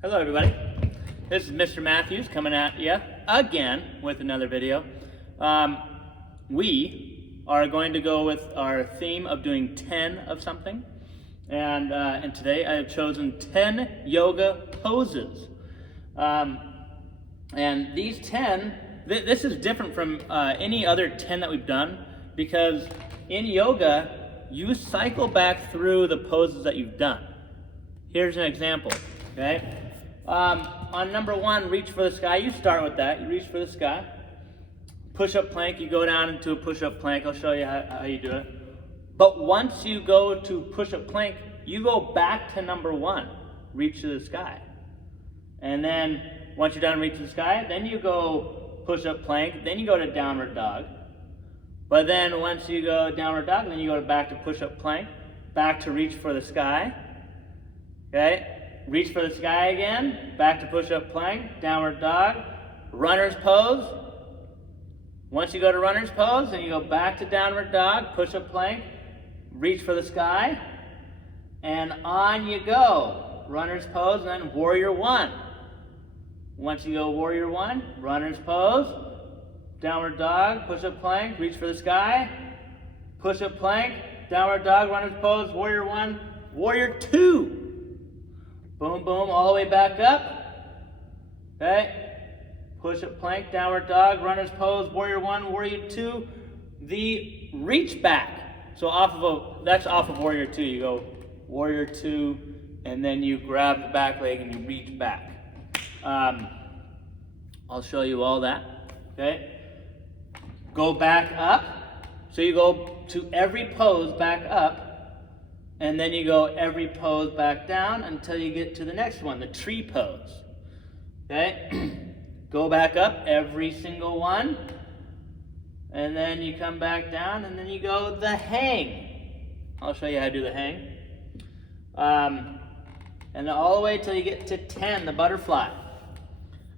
Hello everybody, this is Mr. Matthews coming at you again with another video. We are going to go with our theme of doing 10 of something, and today I have chosen 10 yoga poses. And these 10, this is different from any other 10 that we've done, because in yoga you cycle back through the poses that you've done. Here's an example, okay? On number 1, reach for the sky, you start with that. You reach for the sky. Push-up plank, you go down into a push-up plank. I'll show you how you do it. But once you go to push-up plank, you go back to number 1, reach to the sky. And then once you're done reach to the sky, then you go push-up plank, then you go to downward dog. But then once you go downward dog, then you go back to push-up plank, back to reach for the sky. Okay? Reach for the sky again, back to push-up plank, downward dog, runner's pose. Once you go to runner's pose, then you go back to downward dog, push-up plank, reach for the sky, and on you go. Runner's pose, and then warrior 1. Once you go warrior 1, runner's pose, downward dog, push-up plank, reach for the sky, push-up plank, downward dog, runner's pose, warrior 1, warrior 2. Boom, boom, all the way back up. Okay? Push-up plank, downward dog, runner's pose, warrior 1, warrior 2. The reach back. So that's off of warrior 2. You go warrior 2, and then you grab the back leg and you reach back. I'll show you all that. Okay? Go back up. So you go to every pose back up. And then you go every pose back down until you get to the next one, the tree pose. Okay? Go back up, every single one. And then you come back down, and then you go the hang. I'll show you how to do the hang. And then all the way till you get to 10, the butterfly.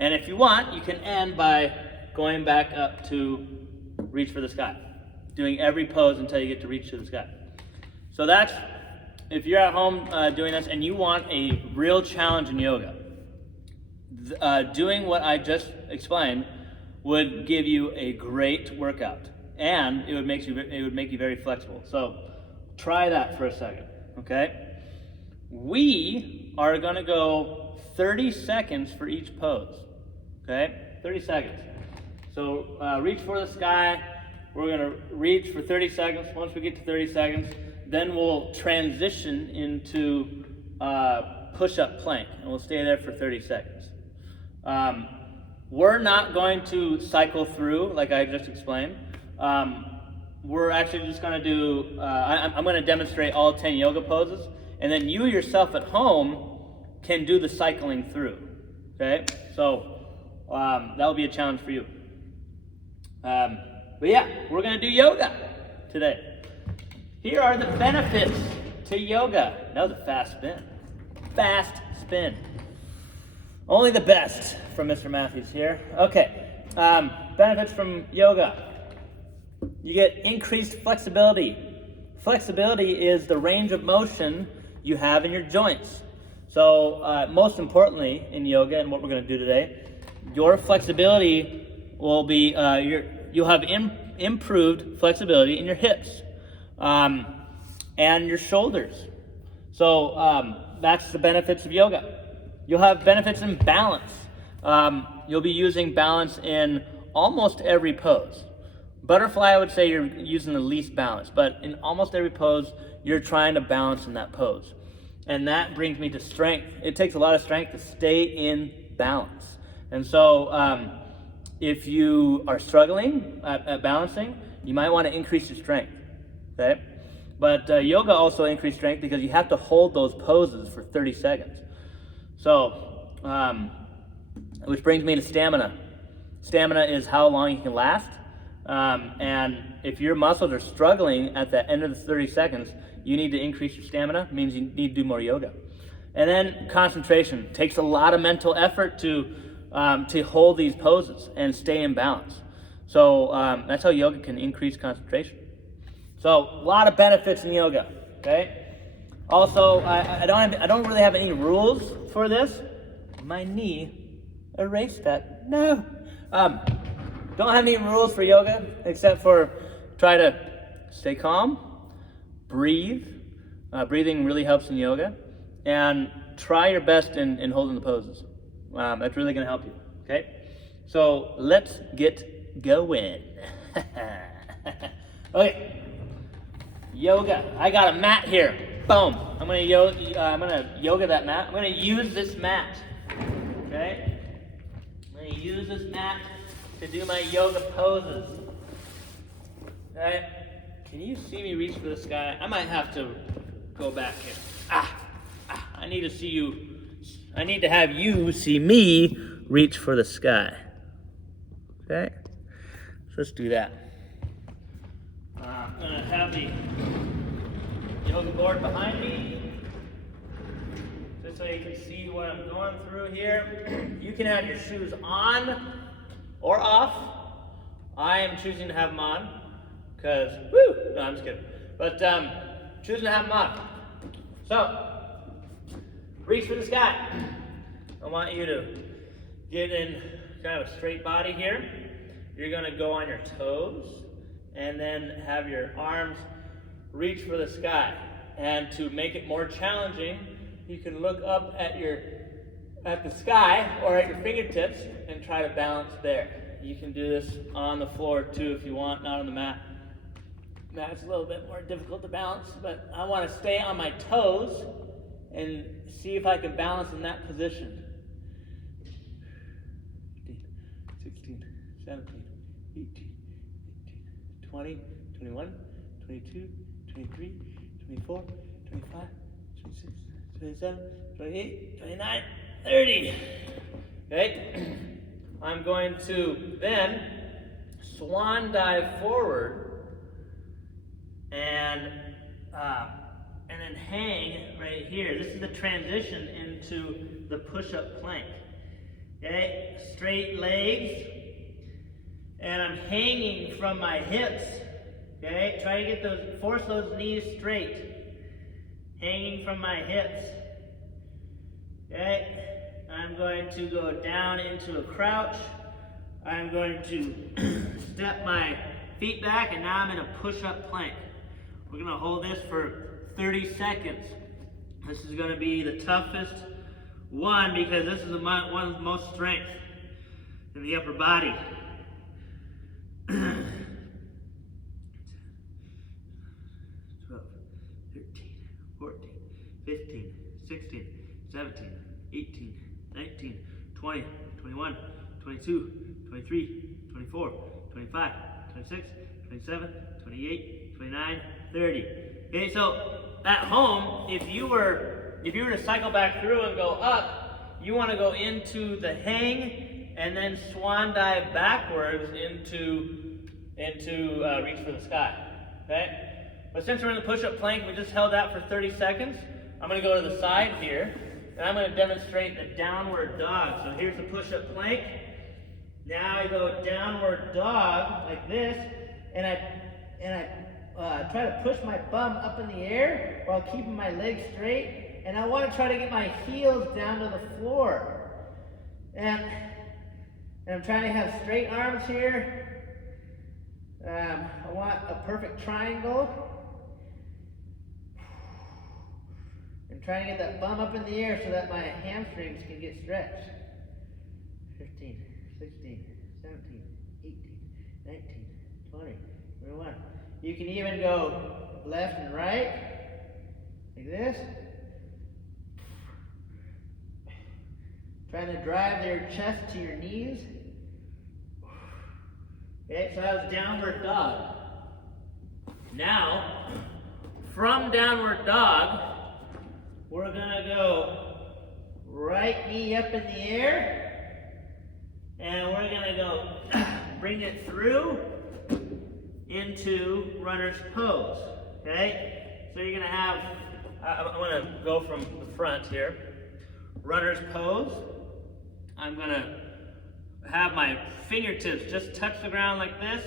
And if you want, you can end by going back up to reach for the sky. Doing every pose until you get to reach to the sky. So that's, if you're at home doing this and you want a real challenge in yoga, doing what I just explained would give you a great workout, and it would make you very flexible. So try that for a second, okay? We are going to go 30 seconds for each pose, okay? 30 seconds. So reach for the sky. We're going to reach for 30 seconds. Once we get to 30 seconds, then we'll transition into push-up plank, and we'll stay there for 30 seconds. We're not going to cycle through like I just explained. We're actually just going to do, I'm going to demonstrate all 10 yoga poses, and then you yourself at home can do the cycling through, okay? So that'll be a challenge for you. But yeah, we're going to do yoga today. Here are the benefits to yoga. That was a fast spin. Fast spin. Only the best from Mr. Matthews here. Okay, benefits from yoga. You get increased flexibility. Flexibility is the range of motion you have in your joints. So most importantly in yoga, and what we're going to do today, your flexibility will be, you'll have improved flexibility in your hips. And your shoulders. So that's the benefits of yoga. You'll have benefits in balance. You'll be using balance in almost every pose. Butterfly, I would say you're using the least balance, but in almost every pose, you're trying to balance in that pose. And that brings me to strength. It takes a lot of strength to stay in balance. And so if you are struggling at balancing, you might want to increase your strength. Okay? But yoga also increases strength because you have to hold those poses for 30 seconds. So, which brings me to stamina. Stamina is how long you can last. And if your muscles are struggling at the end of the 30 seconds, you need to increase your stamina. It means you need to do more yoga. And then concentration. It takes a lot of mental effort to hold these poses and stay in balance. So that's how yoga can increase concentration. So a lot of benefits in yoga, okay? Also, I don't really have any rules for this. My knee erased that. No. Don't have any rules for yoga except for try to stay calm, breathe. Breathing really helps in yoga. And try your best in holding the poses. That's really going to help you. Okay? So let's get going. Okay. Yoga. I got a mat here. Boom. I'm gonna yoga that mat. I'm gonna use this mat. Okay. I'm gonna use this mat to do my yoga poses. Okay. Can you see me reach for the sky? I might have to go back here. I need to see you. I need to have you see me reach for the sky. Okay. So let's do that. I'm gonna have the yoga board behind me, just so you can see what I'm going through here. You can have your shoes on or off. I am choosing to have them on, because, no, I'm just kidding. But choosing to have them on. So, reach for the sky. I want you to get in kind of a straight body here. You're gonna go on your toes, and then have your arms reach for the sky. And to make it more challenging, you can look up at the sky or at your fingertips and try to balance there. You can do this on the floor too if you want, not on the mat. That's a little bit more difficult to balance, but I want to stay on my toes and see if I can balance in that position. 15, 16, 17, 18, 20, 21, 22, 23, 24, 25, 26, 27, 28, 29, 30. Okay? I'm going to then swan dive forward and then hang right here. This is the transition into the push-up plank. Okay? Straight legs. And I'm hanging from my hips. Okay? Try to get force those knees straight. Hanging from my hips. Okay? I'm going to go down into a crouch. I'm going to step my feet back, and now I'm in a push-up plank. We're going to hold this for 30 seconds. This is going to be the toughest one because this is the one with the most strength in the upper body. 12, 13, 14, 15, 16, 17, 18, 19, 20, 21, 22, 23, 24, 25, 26, 27, 28, 29, 30. Okay, so at home, if you were to cycle back through and go up, you want to go into the hang and then swan dive backwards into reach for the sky. Okay? But since we're in the push-up plank, we just held that for 30 seconds. I'm going to go to the side here, and I'm going to demonstrate the downward dog. So here's the push-up plank. Now I go downward dog like this, and I try to push my bum up in the air while keeping my legs straight, and I want to try to get my heels down to the floor. And I'm trying to have straight arms here. I want a perfect triangle. I'm trying to get that bum up in the air so that my hamstrings can get stretched. 15, 16, 17, 18, 19, 20, 21. You can even go left and right, like this. Trying to drive your chest to your knees. Okay, so that was downward dog. Now, from downward dog, we're gonna go right knee up in the air, and we're gonna go bring it through into runner's pose. Okay, so you're gonna have, I'm gonna go from the front here. Runner's pose. I'm gonna have my fingertips just touch the ground like this,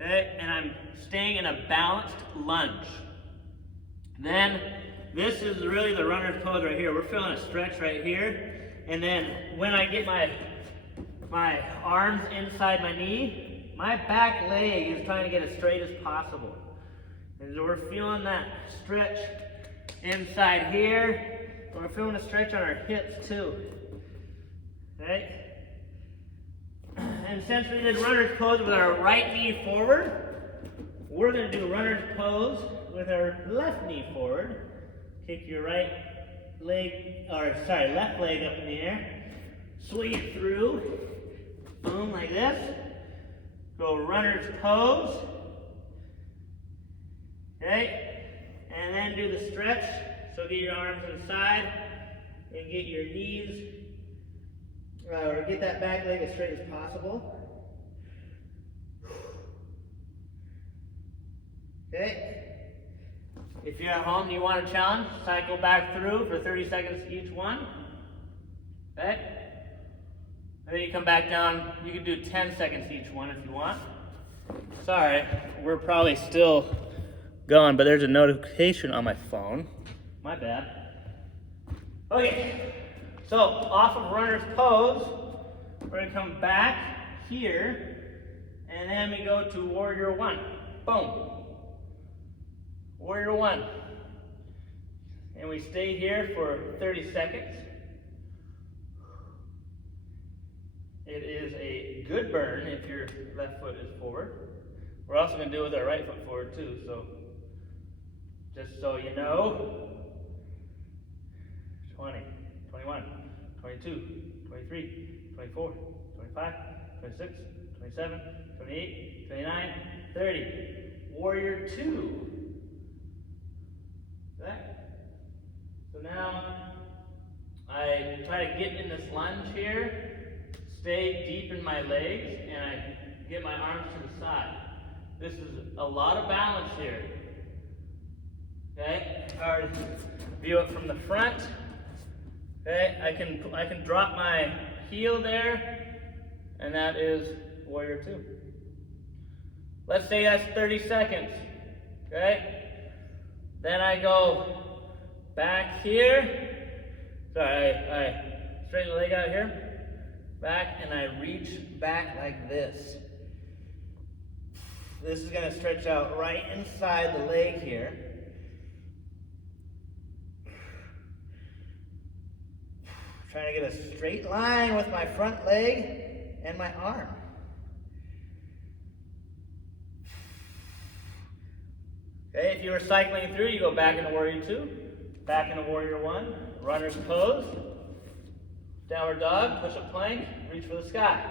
okay, and I'm staying in a balanced lunge. Then, this is really the runner's pose right here. We're feeling a stretch right here, And then when I get my arms inside my knee, my back leg is trying to get as straight as possible. And so we're feeling that stretch inside here. We're feeling a stretch on our hips too. Right? And since we did runner's pose with our right knee forward, we're going to do runner's pose with our left knee forward. Kick your left leg up in the air. Swing it through. Boom, like this. Go runner's pose. Okay? And then do the stretch. So get your arms inside and get your knees, or get that back leg as straight as possible. Okay? If you're at home and you want a challenge, cycle back through for 30 seconds each one. Okay? And then you come back down. You can do 10 seconds each one if you want. Sorry, we're probably still going, but there's a notification on my phone. My bad. Okay, so off of runner's pose, we're going to come back here, and then we go to warrior one. Boom. Warrior one. And we stay here for 30 seconds. It is a good burn if your left foot is forward. We're also going to do it with our right foot forward too, so just so you know. 20, 21, 22, 23, 24, 25, 26, 27, 28, 29, 30. Warrior two. Okay? So now I try to get in this lunge here, stay deep in my legs, and I get my arms to the side. This is a lot of balance here. Okay? Hard to view it from the front. Okay, I can drop my heel there, and that is warrior two. Let's say that's 30 seconds. Okay? Then I go back here. Sorry, I straighten the leg out here. Back, and I reach back like this. This is going to stretch out right inside the leg here. Trying to get a straight line with my front leg and my arm. Okay, if you were cycling through, you go back into warrior two, back into warrior one, runner's pose, downward dog, push up plank, reach for the sky.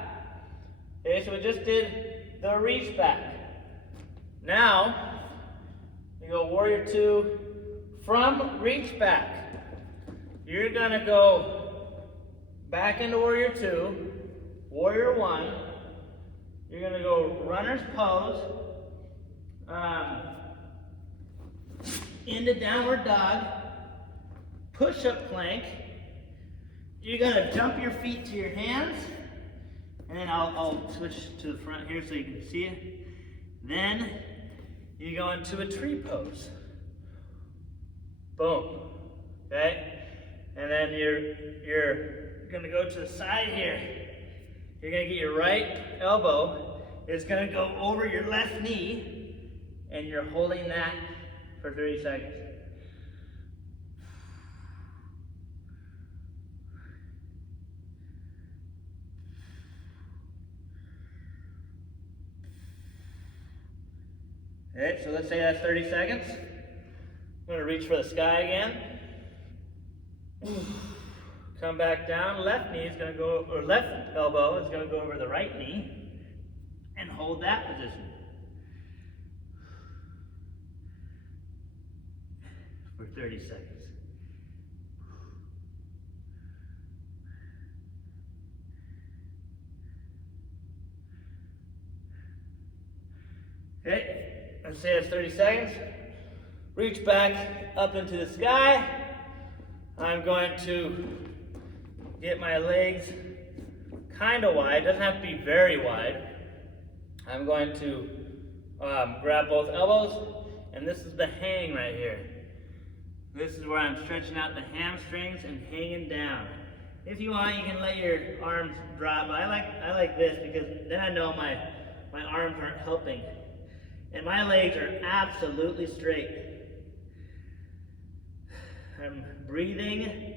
Okay, so we just did the reach back. Now, you go warrior two from reach back. You're gonna go back into warrior two, warrior one. You're gonna go runner's pose, into downward dog, push-up plank. You're gonna jump your feet to your hands, and then I'll switch to the front here so you can see it. Then you go into a tree pose. Boom. Okay? And then you're gonna go to the side here. You're gonna get your right elbow. It's gonna go over your left knee, and you're holding that for 30 seconds. Okay, so let's say that's 30 seconds. I'm gonna reach for the sky again. Come back down, left knee is gonna go, or left elbow is gonna go over the right knee, and hold that position for 30 seconds. Okay, let's say it's 30 seconds. Reach back up into the sky. I'm going to get my legs kind of wide. It doesn't have to be very wide. I'm going to grab both elbows, and this is the hang right here. This is where I'm stretching out the hamstrings and hanging down. If you want, you can let your arms drop, but I like this because then I know my arms aren't helping. And my legs are absolutely straight. I'm breathing.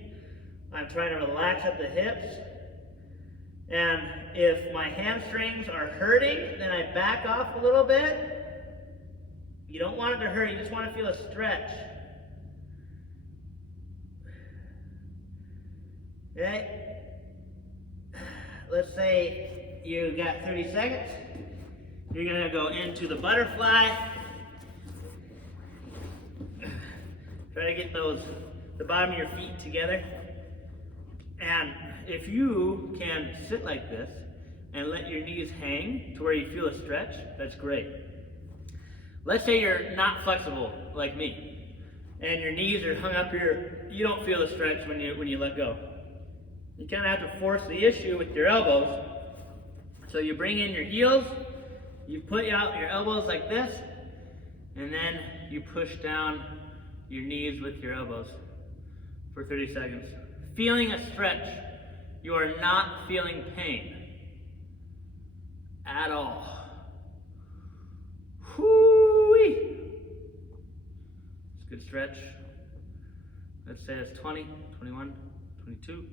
I'm trying to relax at the hips. And if my hamstrings are hurting, then I back off a little bit. You don't want it to hurt, you just want to feel a stretch. Okay? Let's say you got 30 seconds. You're going to go into the butterfly. Try to get the bottom of your feet together. And if you can sit like this and let your knees hang to where you feel a stretch, that's great. Let's say you're not flexible like me, and your knees are hung up here. You don't feel a stretch when you let go. You kind of have to force the issue with your elbows. So you bring in your heels, you put out your elbows like this, and then you push down your knees with your elbows for 30 seconds. Feeling a stretch. You are not feeling pain at all. Whoo-wee. It's a good stretch. Let's say that's 20, 21, 22,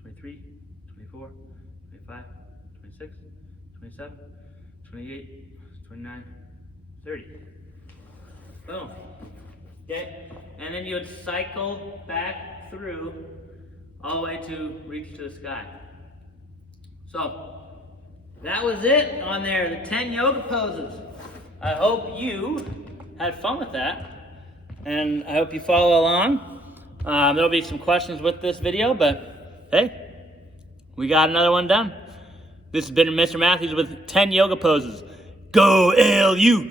23, 24, 25, 26, 27, 28, 29, 30. Boom. Okay? And then you would cycle back through all the way to reach to the sky. So, that was it on there, the 10 yoga poses. I hope you had fun with that, and I hope you follow along. There'll be some questions with this video, but hey, we got another one done. This has been Mr. Matthews with 10 yoga poses. Go LU!